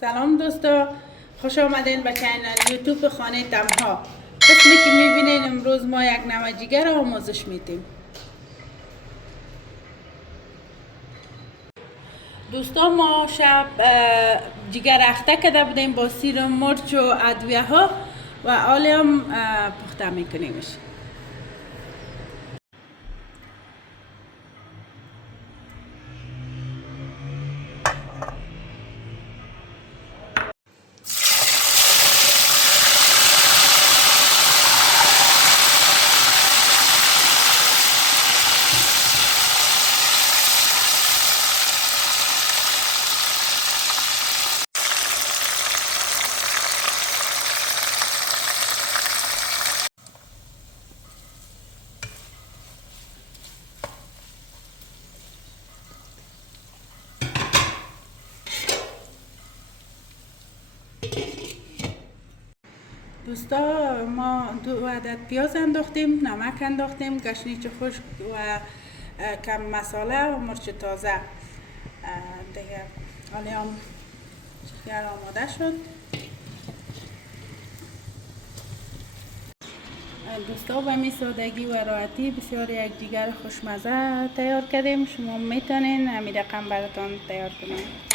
سلام دوستا، خوش آمدین به کانال یوتیوب خانه طعمها. قسمی که میبینین امروز ما یک نوع جیگر آموزش میدیم. دوستا ما شب جیگر اخته کرده بودیم با سیر و مرچ و ادویه ها و حالی هم پخته میکنیمش. دوستا ما 2 عدد پیاز انداختیم، نمک انداختیم، گشنیج خشک و کم مساله و مرچ تازه دیگه. حالی هم جیگر آماده شد. دوستا به می سادگی و راحتی بسیار یک جیگر خوشمزه تیار کردیم. شما میتونین همین رقم براتون تیار کنید.